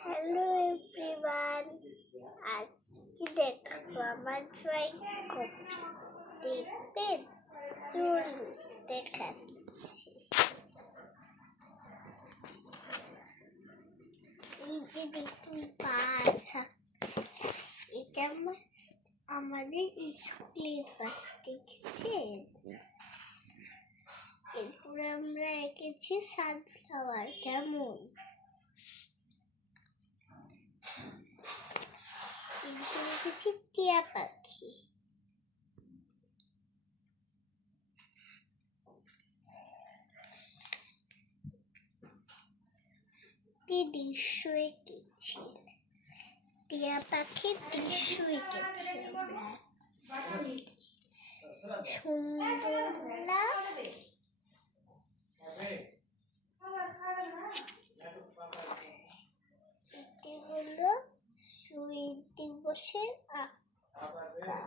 Hello everyone, আজকে দেখো আমার ড্রয়িং কপি দেখবেন। চলুন দেখাচ্ছি। এই যে দেখুন বাস, এটা আমাদের স্কুলের বাস, দেখেছেন? এরপরে আমরা এঁকেছি সানফ্লাওয়ার, কেমন? এরপরে এঁকেছি টিয়া পাখি। দৃশ্য এঁকেছি, টিয়া পাখির দৃশ্য এঁকেছি আমরা। সুন্দর না? এটি হলো শহীদ দিবসের আঁকা।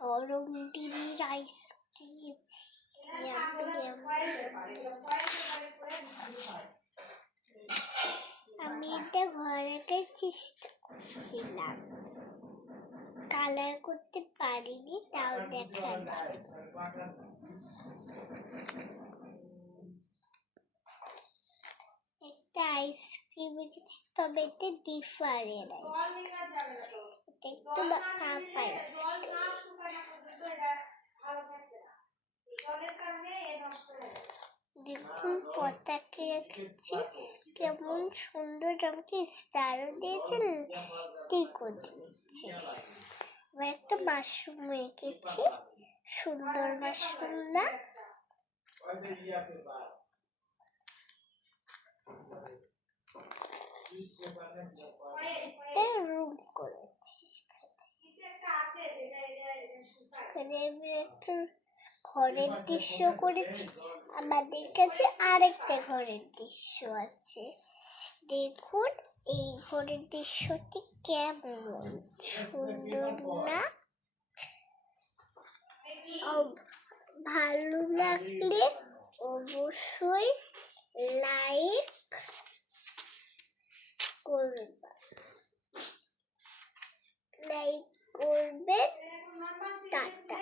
গরম দিনের আইসক্রিম, আমি এটা ঘরেতে চেষ্টা করছিলাম, কালার করতে পারিনি, তাও দেখালাম। একটা আইসক্রিম এঁকেছি, তবে এটা ডিফারেন্ট আইসক্রিম, এটা একটু কাপ আইসক্রিম। দেখুন পতাকা এঁকেছি, কেমন সুন্দর, আমাকে স্টারও দিয়েছে, টিকও দিয়েছে। আবার একটা মাশরুম এঁকেছি, সুন্দর মাশরুম না? একটা রুম করেছি, একটা ঘরের দৃশ্য করেছি। আমাদের কাছে আরেকটা ঘরের দৃশ্য আছে, দেখুন এই ঘরের দৃশ্যটি কেমন সুন্দর না? ভালো লাগলে অবশ্যই লাইক করবেন। টাটা।